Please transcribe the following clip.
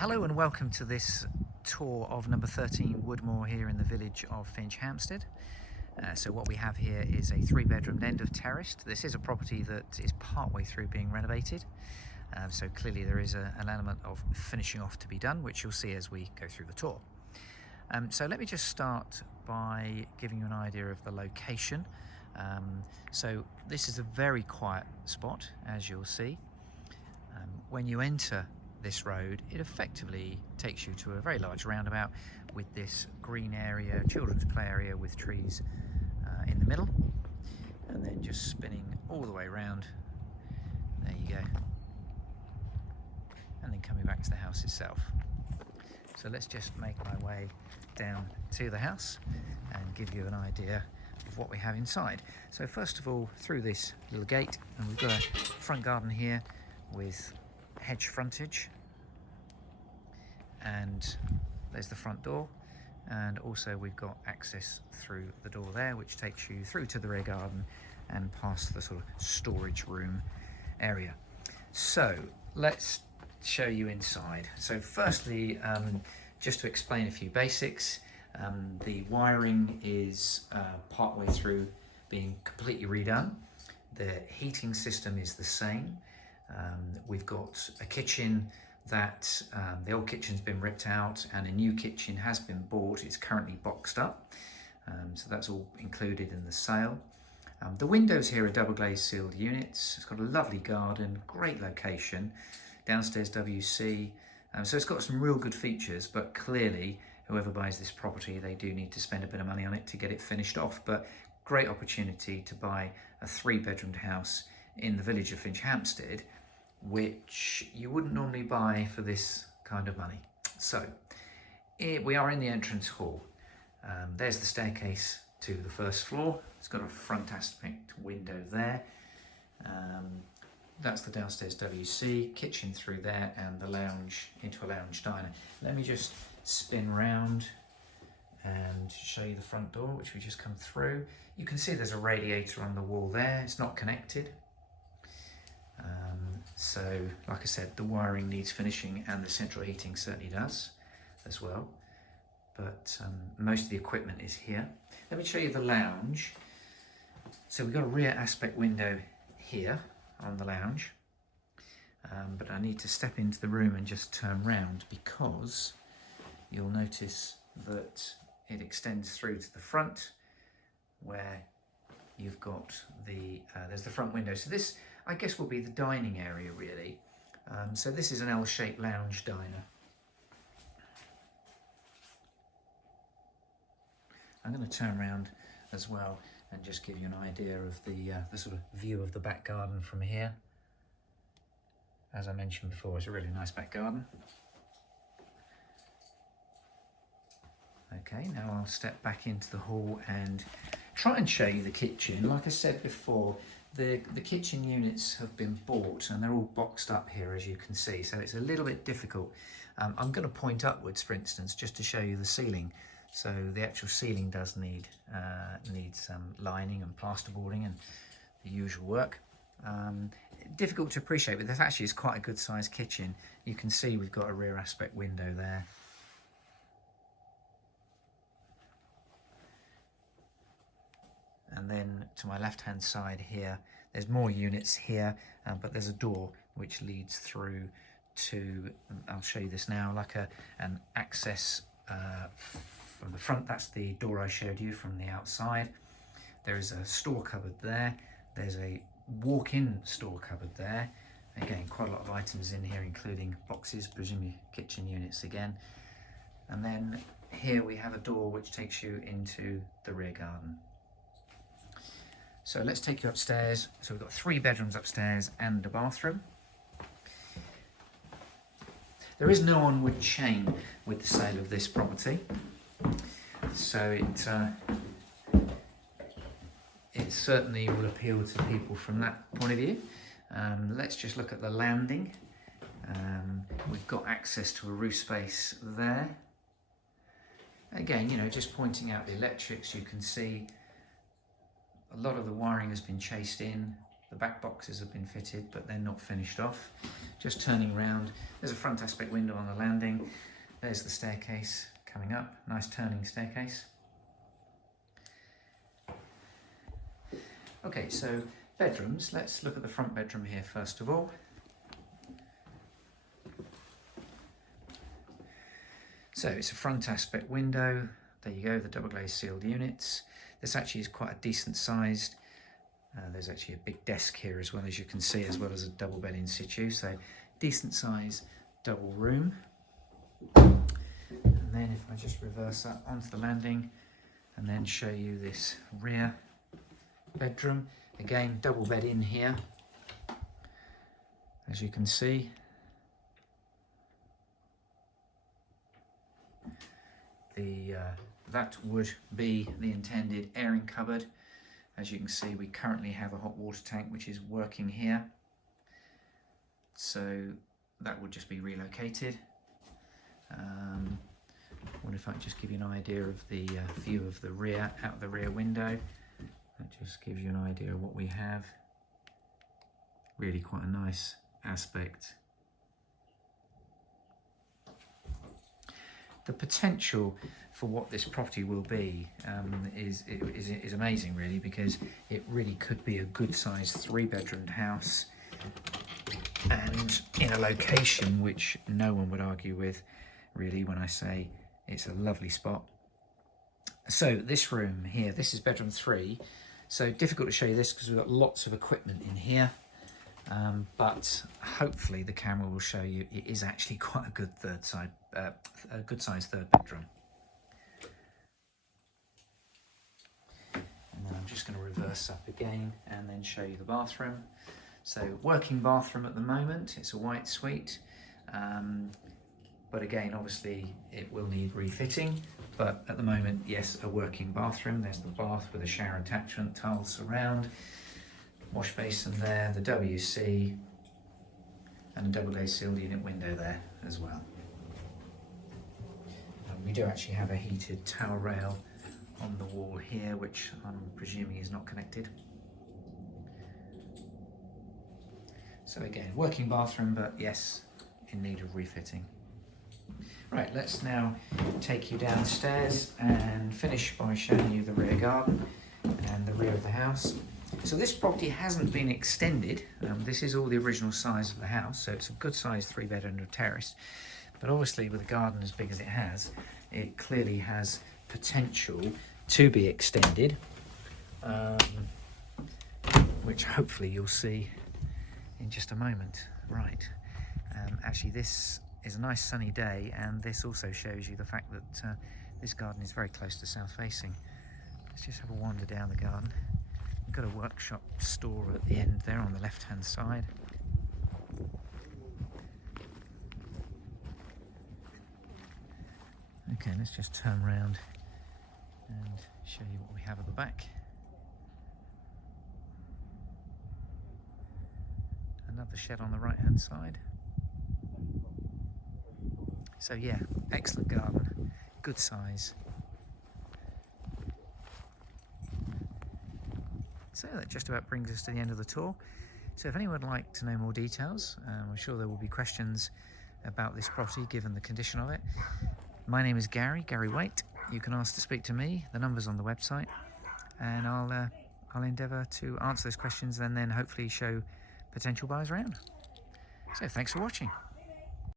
Hello and welcome to this tour of number 13 Woodmoor here in the village of Finchampstead. So what we have here is a 3-bedroomed end of terraced. This is a property that is partway through being renovated. So clearly there is an element of finishing off to be done, which you'll see as we go through the tour. So let me just start by giving you an idea of the location. So this is a very quiet spot, as you'll see. When you enter this road, it effectively takes you to a very large roundabout with this green area, children's play area with trees in the middle, and then just spinning all the way around. There you go. And then coming back to the house itself. So let's just make my way down to the house and give you an idea of what we have inside. So first of all, through this little gate, and we've got a front garden here with hedge frontage, and there's the front door, and also we've got access through the door there, which takes you through to the rear garden and past the sort of storage room area. So let's show you inside. So firstly, just to explain a few basics, the wiring is partway through being completely redone. The heating system is the same. We've got a kitchen that the old kitchen's been ripped out and a new kitchen has been bought. It's currently boxed up, so that's all included in the sale. The windows here are double glazed sealed units. It's got a lovely garden, great location, downstairs WC, so it's got some real good features, but clearly whoever buys this property, they do need to spend a bit of money on it to get it finished off. But great opportunity to buy a 3-bedroomed house in the village of Finchampstead, which you wouldn't normally buy for this kind of money. So here we are in the entrance hall. There's the staircase to the first floor. It's got a front aspect window there. That's the downstairs WC, kitchen through there, and the lounge into a lounge diner. Let me just spin round and show you the front door, which we just come through. You can see there's a radiator on the wall there. It's not connected. So like I said, the wiring needs finishing and the central heating certainly does as well. But most of the equipment is here. Let me show you the lounge. So we've got a rear aspect window here on the lounge. But I need to step into the room and just turn round, because you'll notice that it extends through to the front, where you've got the, there's the front window. So this, I guess, will be the dining area really. So this is an L-shaped lounge diner. I'm going to turn around as well and just give you an idea of the sort of view of the back garden from here. As I mentioned before, it's a really nice back garden. Okay, now I'll step back into the hall and try and show you the kitchen. Like I said before, the kitchen units have been bought and they're all boxed up here, as you can see, so it's a little bit difficult. I'm going to point upwards, for instance, just to show you the ceiling. So the actual ceiling does need some lining and plasterboarding and the usual work. Difficult to appreciate, but this actually is quite a good sized kitchen. You can see we've got a rear aspect window there. And then to my left hand side here, there's more units here, but there's a door which leads through to, I'll show you this now, like an access from the front. That's the door I showed you from the outside. There is a store cupboard there. There's a walk-in store cupboard there. Again, quite a lot of items in here, including boxes, presumably kitchen units again. And then here we have a door which takes you into the rear garden. So let's take you upstairs. So we've got 3 bedrooms upstairs and a bathroom. There is no onward chain with the sale of this property, so it certainly will appeal to people from that point of view. Let's just look at the landing. We've got access to a roof space there. Again, you know, just pointing out the electrics, you can see a lot of the wiring has been chased in. The back boxes have been fitted, but they're not finished off. Just turning round, there's a front aspect window on the landing. There's the staircase coming up, nice turning staircase. Okay, so bedrooms. Let's look at the front bedroom here first of all. So it's a front aspect window. There you go, the double glazed sealed units. This actually is quite a decent sized. There's actually a big desk here as well, as you can see, as well as a double bed in situ. So decent size double room. And then if I just reverse that onto the landing and then show you this rear bedroom. Again, double bed in here, as you can see. That would be the intended airing cupboard. As you can see, we currently have a hot water tank which is working here, so that would just be relocated. I wonder if I can just give you an idea of the view of the rear, out the rear window. That just gives you an idea of what we have. Really quite a nice aspect. The potential for what this property will be is amazing, really, because it really could be a good sized 3-bedroomed house, and in a location which no one would argue with, really, when I say it's a lovely spot. So this room here, this is bedroom 3. So difficult to show you this because we've got lots of equipment in here, but hopefully the camera will show you it is actually quite a good a good sized 3rd bedroom. And then I'm just going to reverse up again and then show you the bathroom. So working bathroom at the moment, it's a white suite, but again, obviously it will need refitting, but at the moment, yes, a working bathroom. There's the bath with a shower attachment, tile surround, wash basin there, the WC, and a double glazed sealed unit window there as well. We do actually have a heated towel rail on the wall here, which I'm presuming is not connected. So again, working bathroom, but yes, in need of refitting. Right, let's now take you downstairs and finish by showing you the rear garden and the rear of the house. So this property hasn't been extended. This is all the original size of the house, so it's a good sized 3-bedroom and a terrace. But obviously with a garden as big as it has, it clearly has potential to be extended, which hopefully you'll see in just a moment. Right, actually this is a nice sunny day, and this also shows you the fact that this garden is very close to south facing. Let's just have a wander down the garden. We've got a workshop store at the end there on the left hand side. Okay, let's just turn around and show you what we have at the back. Another shed on the right hand side. So yeah, excellent garden, good size. So that just about brings us to the end of the tour. So if anyone would like to know more details, I'm sure there will be questions about this property given the condition of it. My name is Gary White. You can ask to speak to me. The number's on the website, and I'll endeavour to answer those questions and then hopefully show potential buyers around. So thanks for watching.